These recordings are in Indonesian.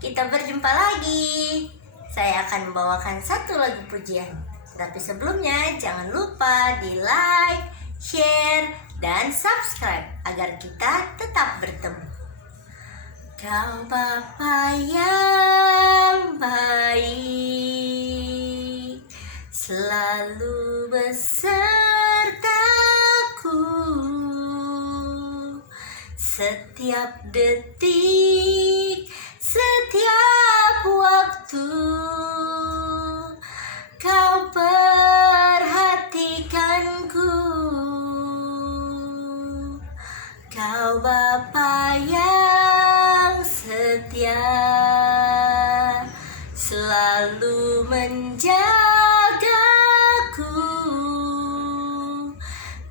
kita berjumpa lagi. Saya akan membawakan satu lagu pujian. Tapi sebelumnya jangan lupa di like, share, dan subscribe agar kita tetap bertemu. Kau Bapa yang baik, selalu besertaku setiap detik, setiap waktu. Kau perhatikanku. Kau Bapa yang setia, selalu menjagaku.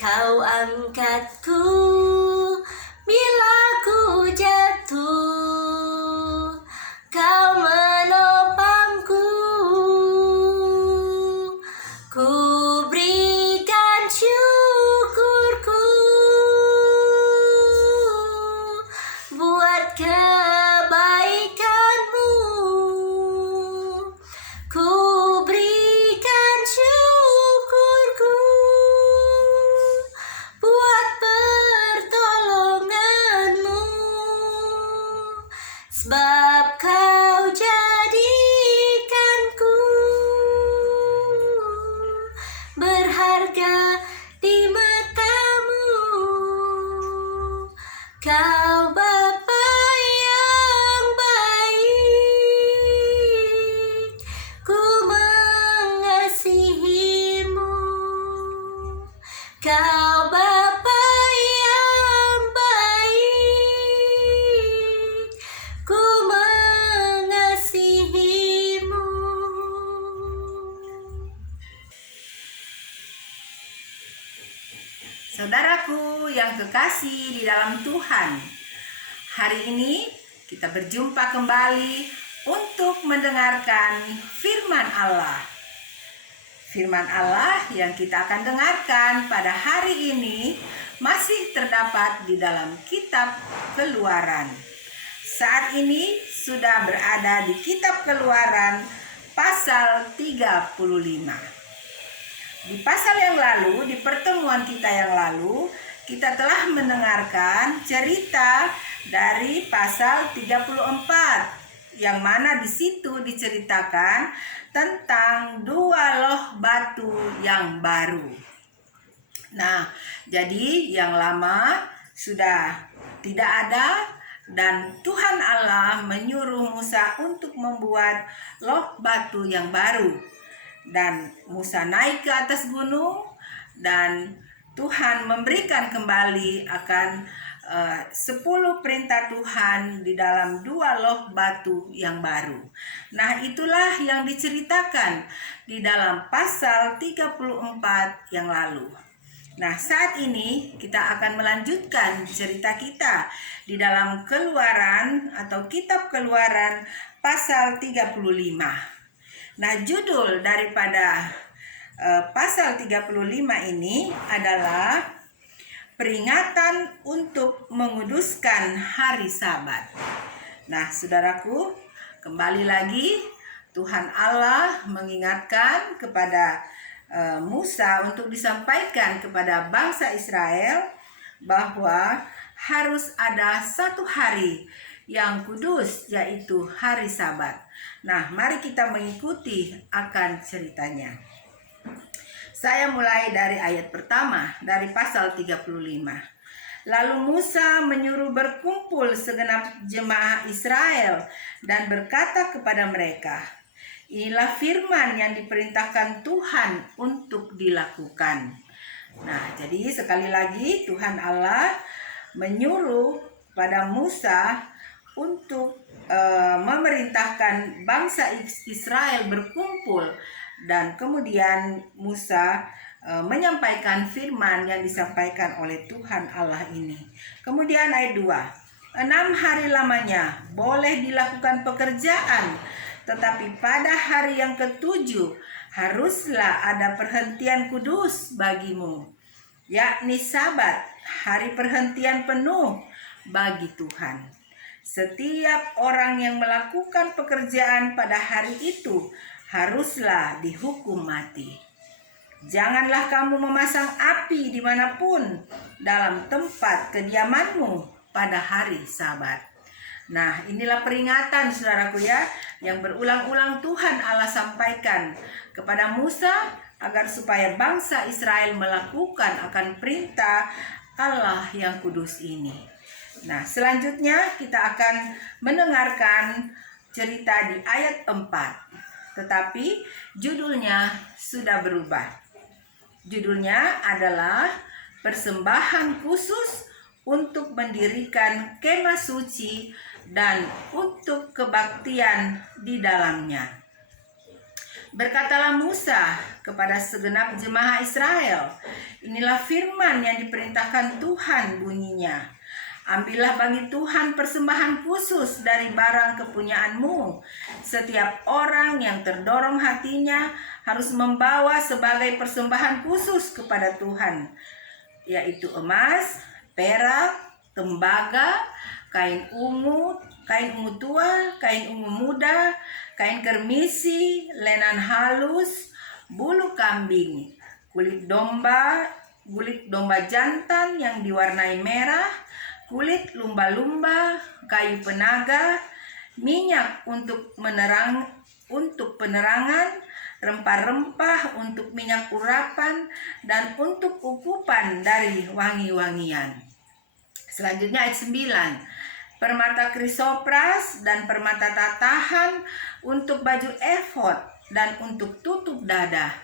Kau angkatku bila ku jatuh. Kau menopangku. Ku berikan syukurku buat kebaikanmu. Ku berikan syukurku buat pertolonganmu. Sebab kau jadikanku berharga di matamu. Kau Bapa yang baik, ku mengasihimu. Kau Bapa yang baik, ku mengasihimu. Saudaraku yang kekasih di dalam Tuhan, hari ini kita berjumpa kembali untuk mendengarkan firman Allah. Firman Allah yang kita akan dengarkan pada hari ini masih terdapat di dalam kitab Keluaran. Saat ini sudah berada di kitab Keluaran pasal 35. Di pasal yang lalu, di pertemuan kita yang lalu, kita telah mendengarkan cerita dari pasal 34, yang mana di situ diceritakan tentang dua loh batu yang baru. Nah, jadi yang lama sudah tidak ada, dan Tuhan Allah menyuruh Musa untuk membuat loh batu yang baru. Dan Musa naik ke atas gunung, dan Tuhan memberikan kembali akan 10 perintah Tuhan di dalam dua loh batu yang baru. Nah, itulah yang diceritakan di dalam pasal 34 yang lalu. Nah, saat ini kita akan melanjutkan cerita kita di dalam Keluaran atau kitab Keluaran pasal 35. Nah, judul daripada pasal 35 ini adalah peringatan untuk menguduskan hari Sabat. Nah, saudaraku, kembali lagi Tuhan Allah mengingatkan kepada Musa untuk disampaikan kepada bangsa Israel bahwa harus ada satu hari yang kudus, yaitu hari Sabat. Nah, mari kita mengikuti akan ceritanya. Saya mulai dari ayat pertama, dari pasal 35. Lalu Musa menyuruh berkumpul segenap jemaah Israel dan berkata kepada mereka, inilah firman yang diperintahkan Tuhan untuk dilakukan. Nah, jadi sekali lagi Tuhan Allah menyuruh pada Musa untuk memerintahkan bangsa Israel berkumpul, dan kemudian Musa menyampaikan firman yang disampaikan oleh Tuhan Allah ini. Kemudian ayat 2, 6 hari lamanya boleh dilakukan pekerjaan, tetapi pada hari yang ketujuh haruslah ada perhentian kudus bagimu, yakni Sabat, hari perhentian penuh bagi Tuhan. Setiap orang yang melakukan pekerjaan pada hari itu haruslah dihukum mati. Janganlah kamu memasang api dimanapun dalam tempat kediamanmu pada hari Sabat. Nah, inilah peringatan saudaraku ya, yang berulang-ulang Tuhan Allah sampaikan kepada Musa agar supaya bangsa Israel melakukan akan perintah Allah yang kudus ini. Nah, selanjutnya kita akan mendengarkan cerita di ayat 4. Tetapi judulnya sudah berubah. Judulnya adalah persembahan khusus untuk mendirikan kemah suci dan untuk kebaktian di dalamnya. Berkatalah Musa kepada segenap jemaah Israel, inilah firman yang diperintahkan Tuhan bunyinya. Ambillah bagi Tuhan persembahan khusus dari barang kepunyaanmu. Setiap orang yang terdorong hatinya harus membawa sebagai persembahan khusus kepada Tuhan, yaitu emas, perak, tembaga, kain ungu tua, kain ungu muda, kain kermisi, lenan halus, bulu kambing, kulit domba jantan yang diwarnai merah, kulit lumba-lumba, kayu penaga, minyak untuk penerangan, rempah-rempah untuk minyak urapan, dan untuk ukupan dari wangi-wangian. Selanjutnya ayat 9. Permata krisopras dan permata tatahan untuk baju efod dan untuk tutup dada.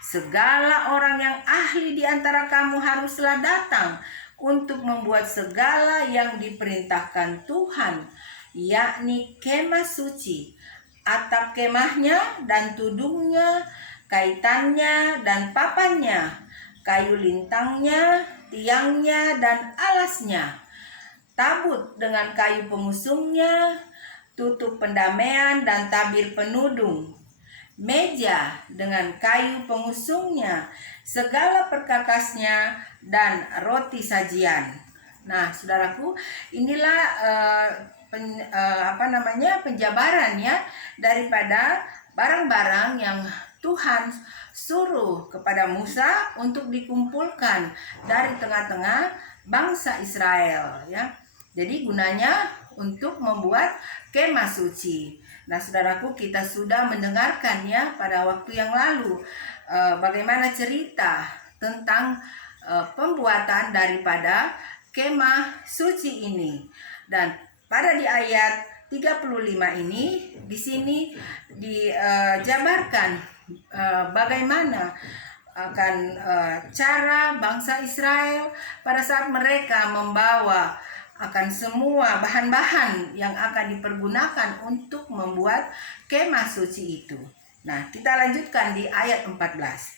Segala orang yang ahli di antara kamu haruslah datang untuk membuat segala yang diperintahkan Tuhan, yakni kemah suci, atap kemahnya dan tudungnya, kaitannya dan papannya, kayu lintangnya, tiangnya dan alasnya, tabut dengan kayu pengusungnya, tutup pendamaian dan tabir penudung, meja dengan kayu pengusungnya, segala perkakasnya, dan roti sajian. Nah, saudaraku, inilah penjabaran ya daripada barang-barang yang Tuhan suruh kepada Musa untuk dikumpulkan dari tengah-tengah bangsa Israel ya. Jadi gunanya untuk membuat kemah suci. Nah, saudaraku, kita sudah mendengarkan ya pada waktu yang lalu bagaimana cerita tentang pembuatan daripada kemah suci ini. Dan pada di ayat 35 ini di sini dijabarkan bagaimana akan cara bangsa Israel pada saat mereka membawa akan semua bahan-bahan yang akan dipergunakan untuk membuat kemah suci itu. Nah, kita lanjutkan di ayat 14.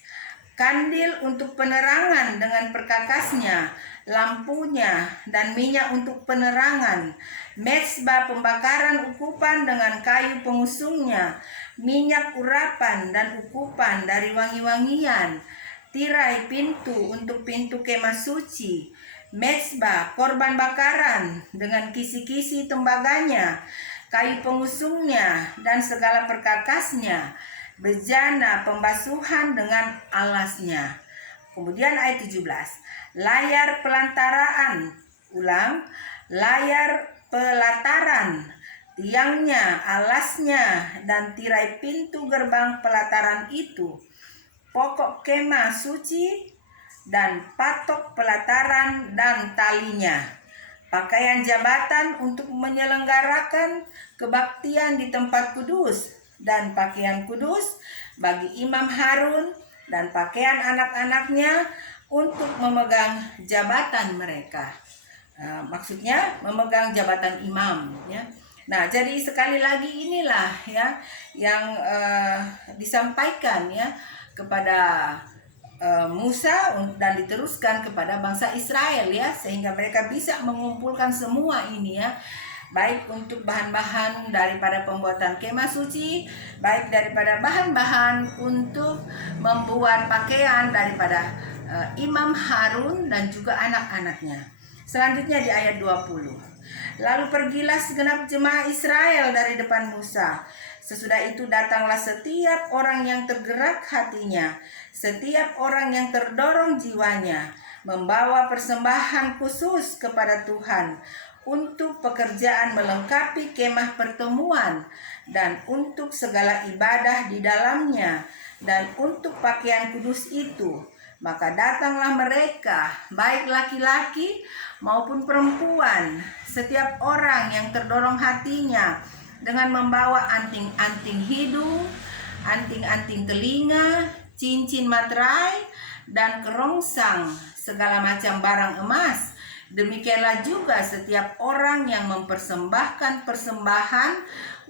Kandil untuk penerangan dengan perkakasnya, lampunya dan minyak untuk penerangan, mezbah pembakaran ukupan dengan kayu pengusungnya, minyak urapan dan ukupan dari wangi-wangian, tirai pintu untuk pintu kemah suci, mezbah korban bakaran dengan kisi-kisi tembaganya, kayu pengusungnya dan segala perkakasnya, bejana pembasuhan dengan alasnya. Kemudian ayat 17. Layar pelantaraan, layar pelataran, tiangnya, alasnya, dan tirai pintu gerbang pelataran itu, pokok kemah suci, dan patok pelataran dan talinya, pakaian jabatan untuk menyelenggarakan kebaktian di tempat kudus, dan pakaian kudus bagi Imam Harun dan pakaian anak-anaknya untuk memegang jabatan mereka. Maksudnya memegang jabatan imam ya. Nah, jadi sekali lagi inilah ya yang disampaikan ya kepada Musa dan diteruskan kepada bangsa Israel ya, sehingga mereka bisa mengumpulkan semua ini ya, baik untuk bahan-bahan daripada pembuatan kemah suci, baik daripada bahan-bahan untuk membuat pakaian daripada Imam Harun dan juga anak-anaknya. Selanjutnya di ayat 20. Lalu pergilah segenap jemaah Israel dari depan Musa. Sesudah itu datanglah setiap orang yang tergerak hatinya, setiap orang yang terdorong jiwanya, membawa persembahan khusus kepada Tuhan untuk pekerjaan melengkapi kemah pertemuan dan untuk segala ibadah di dalamnya dan untuk pakaian kudus itu. Maka datanglah mereka, baik laki-laki maupun perempuan, setiap orang yang terdorong hatinya, dengan membawa anting-anting hidung, anting-anting telinga, cincin materai, dan kerongsang, segala macam barang emas. Demikianlah juga setiap orang yang mempersembahkan persembahan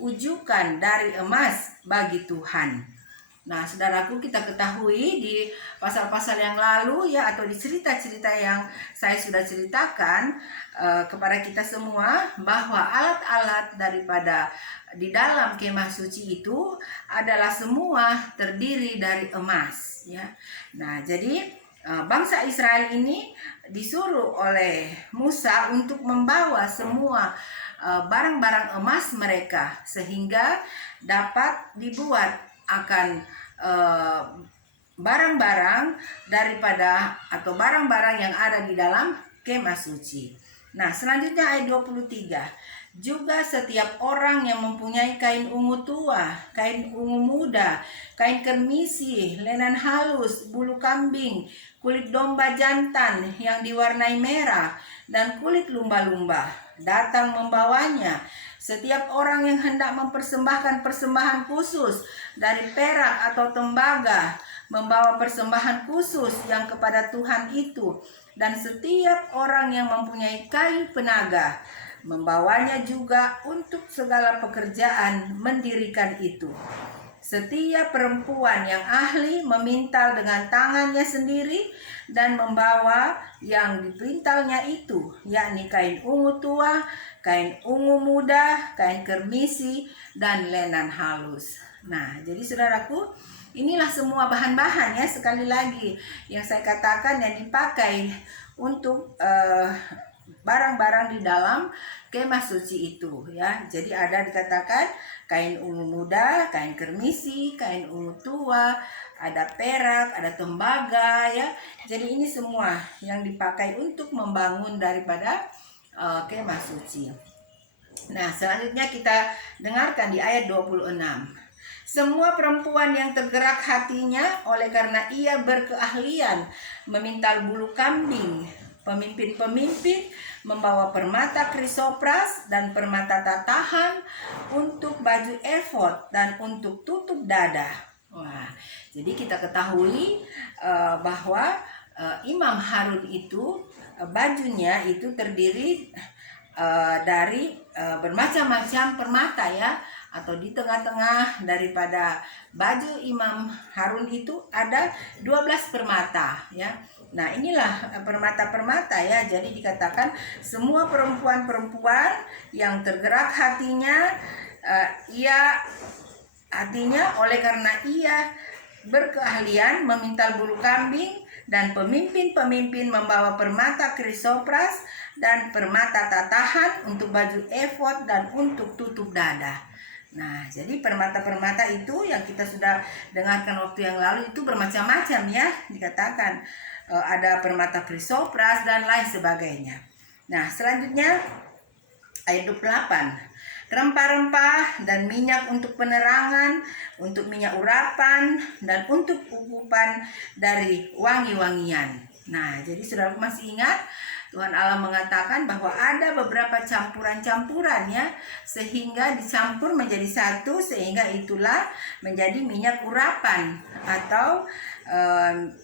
ujukan dari emas bagi Tuhan. Nah, saudaraku, kita ketahui di pasal-pasal yang lalu ya, atau di cerita-cerita yang saya sudah ceritakan kepada kita semua, bahwa alat-alat daripada di dalam kemah suci itu adalah semua terdiri dari emas ya. Nah, jadi bangsa Israel ini disuruh oleh Musa untuk membawa semua barang-barang emas mereka sehingga dapat dibuat akan barang-barang daripada atau barang-barang yang ada di dalam kemah suci. Nah, selanjutnya ayat 23. Juga setiap orang yang mempunyai kain ungu tua, kain ungu muda, kain kermisi, lenan halus, bulu kambing, kulit domba jantan yang diwarnai merah, dan kulit lumba-lumba, datang membawanya. Setiap orang yang hendak mempersembahkan persembahan khusus dari perak atau tembaga, membawa persembahan khusus yang kepada Tuhan itu. Dan setiap orang yang mempunyai kayu penaga, membawanya juga untuk segala pekerjaan mendirikan itu. Setiap perempuan yang ahli memintal dengan tangannya sendiri dan membawa yang dipintalnya itu, yakni kain ungu tua, kain ungu muda, kain kermisi, dan lenan halus. Nah, jadi saudaraku, inilah semua bahan-bahan ya, sekali lagi yang saya katakan yang dipakai untuk barang-barang di dalam kemah suci itu ya. Jadi ada dikatakan kain ungu muda, kain kermisi, kain ungu tua, ada perak, ada tembaga ya. Jadi ini semua yang dipakai untuk membangun daripada kemah suci. Nah, selanjutnya kita dengarkan di ayat 26. Semua perempuan yang tergerak hatinya oleh karena ia berkeahlian memintal bulu kambing, pemimpin-pemimpin membawa permata krisopras dan permata tatahan untuk baju efod dan untuk tutup dada. Wah, jadi kita ketahui bahwa Imam Harun itu bajunya itu terdiri dari bermacam-macam permata ya, atau di tengah-tengah daripada baju Imam Harun itu ada 12 permata ya. Nah, inilah permata-permata ya. Jadi dikatakan semua perempuan-perempuan yang tergerak hatinya oleh karena ia berkeahlian memintal bulu kambing, dan pemimpin-pemimpin membawa permata krisopras dan permata tatahan untuk baju efod dan untuk tutup dada. Nah, jadi permata-permata itu yang kita sudah dengarkan waktu yang lalu itu bermacam-macam ya, dikatakan ada permata krisopras dan lain sebagainya. Nah, selanjutnya ayat 28. Rempah-rempah dan minyak untuk penerangan, untuk minyak urapan, dan untuk ukupan dari wangi-wangian. Nah, jadi saudara masih ingat Tuhan Allah mengatakan bahwa ada beberapa campuran-campuran ya, sehingga dicampur menjadi satu, sehingga itulah menjadi minyak urapan atau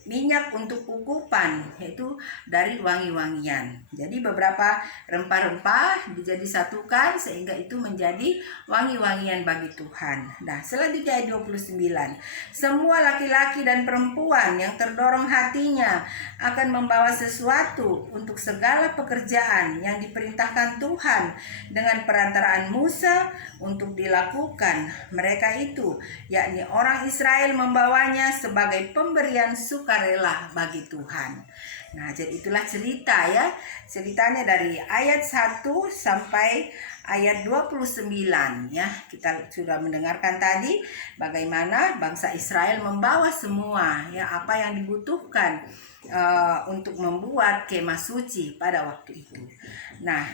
minyak untuk ukupan, yaitu dari wangi-wangian. Jadi beberapa rempah-rempah dijadi satukan sehingga itu menjadi wangi-wangian bagi Tuhan. Nah, selanjutnya ayat 29. Semua laki-laki dan perempuan yang terdorong hatinya akan membawa sesuatu untuk segala pekerjaan yang diperintahkan Tuhan dengan perantaraan Musa untuk dilakukan. Mereka itu, yakni orang Israel, membawanya sebagai pemberian sukarela bagi Tuhan. Nah, jadi itulah cerita ya. Ceritanya dari ayat 1 sampai ayat 29 ya. Kita sudah mendengarkan tadi bagaimana bangsa Israel membawa semua ya apa yang dibutuhkan untuk membuat kemah suci pada waktu itu. Nah,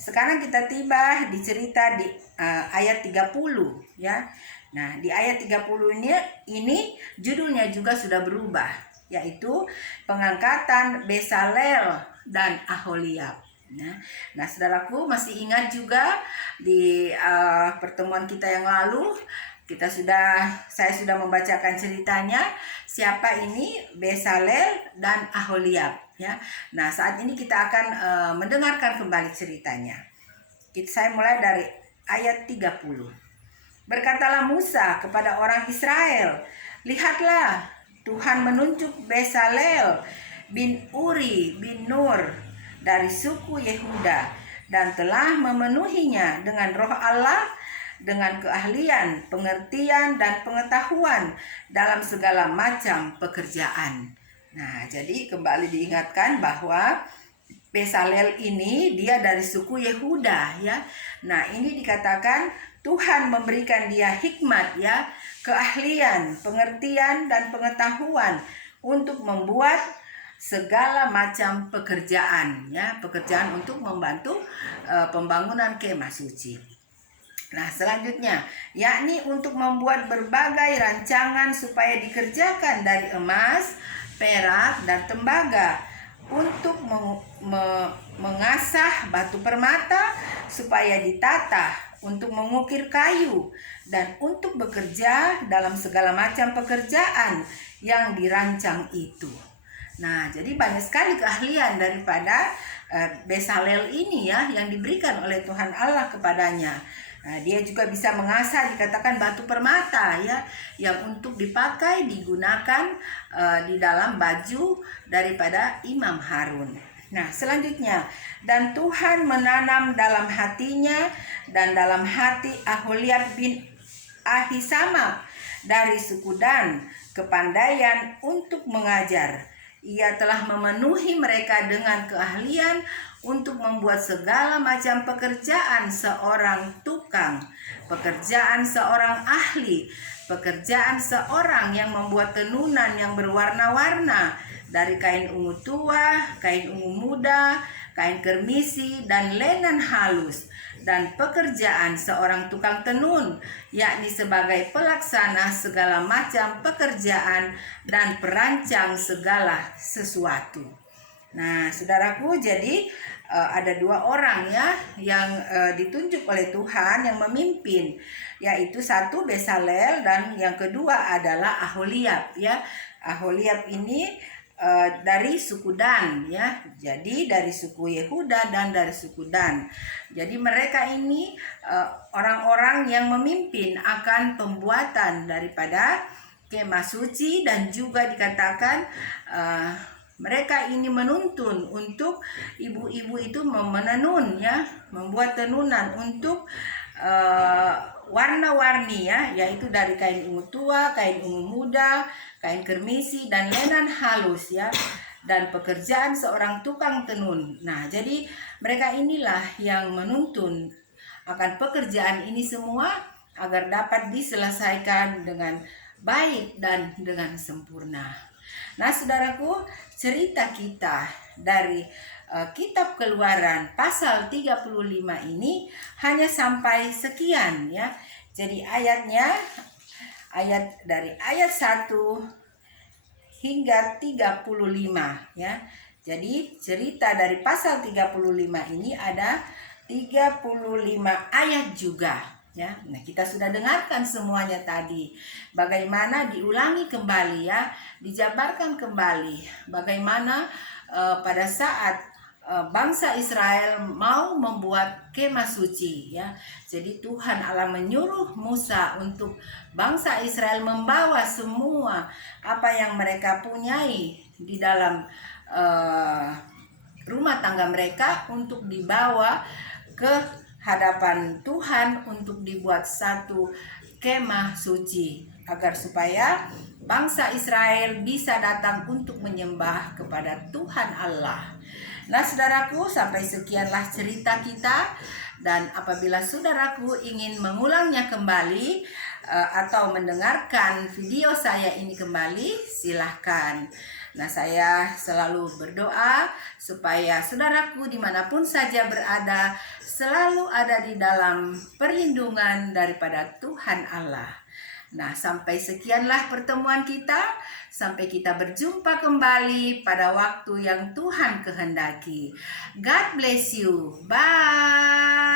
sekarang kita tiba di cerita di ayat 30 ya. Nah, di ayat 30 ini judulnya juga sudah berubah, yaitu pengangkatan Besalel dan Aholiab. Nah, saudaraku masih ingat juga di pertemuan kita yang lalu saya sudah membacakan ceritanya siapa ini Besalel dan Aholiab ya. Nah, saat ini kita akan mendengarkan kembali ceritanya. Saya mulai dari ayat 30. Berkatalah Musa kepada orang Israel, "Lihatlah, Tuhan menunjuk Besalel bin Uri bin Nur dari suku Yehuda dan telah memenuhinya dengan roh Allah, dengan keahlian, pengertian, dan pengetahuan dalam segala macam pekerjaan." Nah, jadi kembali diingatkan bahwa Besalel ini dia dari suku Yehuda ya. Nah, ini dikatakan Tuhan memberikan dia hikmat ya, keahlian, pengertian, dan pengetahuan untuk membuat segala macam pekerjaan ya, pekerjaan untuk membantu pembangunan kemah suci. Nah, selanjutnya yakni untuk membuat berbagai rancangan supaya dikerjakan dari emas, perak, dan tembaga, untuk mengasah batu permata supaya ditata, untuk mengukir kayu, dan untuk bekerja dalam segala macam pekerjaan yang dirancang itu. Nah, jadi banyak sekali keahlian daripada Besalel ini ya yang diberikan oleh Tuhan Allah kepadanya. Nah, dia juga bisa mengasah dikatakan batu permata ya yang untuk dipakai digunakan di dalam baju daripada Imam Harun. Nah, selanjutnya, dan Tuhan menanam dalam hatinya dan dalam hati Aholiab bin Ahisamak dari suku Dan kepandaian untuk mengajar. Ia telah memenuhi mereka dengan keahlian untuk membuat segala macam pekerjaan seorang tukang, pekerjaan seorang ahli, pekerjaan seorang yang membuat tenunan yang berwarna-warna dari kain ungu tua, kain ungu muda, kain kermisi, dan lenan halus, dan pekerjaan seorang tukang tenun, yakni sebagai pelaksana segala macam pekerjaan dan perancang segala sesuatu. Nah, saudaraku, jadi ada dua orang ya yang ditunjuk oleh Tuhan yang memimpin, yaitu satu Besalel dan yang kedua adalah Aholiab ya. Aholiab ini dari suku Dan ya, jadi dari suku Yehuda dan dari suku Dan. Jadi mereka ini orang-orang yang memimpin akan pembuatan daripada kemah suci, dan juga dikatakan mereka ini menuntun untuk ibu-ibu itu menenun ya, membuat tenunan untuk warna-warni ya, yaitu dari kain ungu tua, kain ungu muda, kain kermisi, dan lenan halus ya, dan pekerjaan seorang tukang tenun. Nah, jadi mereka inilah yang menuntun akan pekerjaan ini semua agar dapat diselesaikan dengan baik dan dengan sempurna. Nah, saudaraku, cerita kita dari kitab Keluaran pasal 35 ini hanya sampai sekian ya. Jadi dari ayat 1 hingga 35 ya. Jadi cerita dari pasal 35 ini ada 35 ayat juga ya. Nah, kita sudah dengarkan semuanya tadi. Bagaimana diulangi kembali ya, dijabarkan kembali bagaimana pada saat bangsa Israel mau membuat kemah suci ya. Jadi Tuhan Allah menyuruh Musa untuk bangsa Israel membawa semua apa yang mereka punyai di dalam rumah tangga mereka untuk dibawa ke hadapan Tuhan untuk dibuat satu kemah suci, agar supaya bangsa Israel bisa datang untuk menyembah kepada Tuhan Allah. Nah, saudaraku, sampai sekianlah cerita kita. Dan apabila saudaraku ingin mengulangnya kembali atau mendengarkan video saya ini kembali, silahkan. Nah, saya selalu berdoa supaya saudaraku dimanapun saja berada, selalu ada di dalam perlindungan daripada Tuhan Allah. Nah, sampai sekianlah pertemuan kita. Sampai kita berjumpa kembali pada waktu yang Tuhan kehendaki. God bless you. Bye.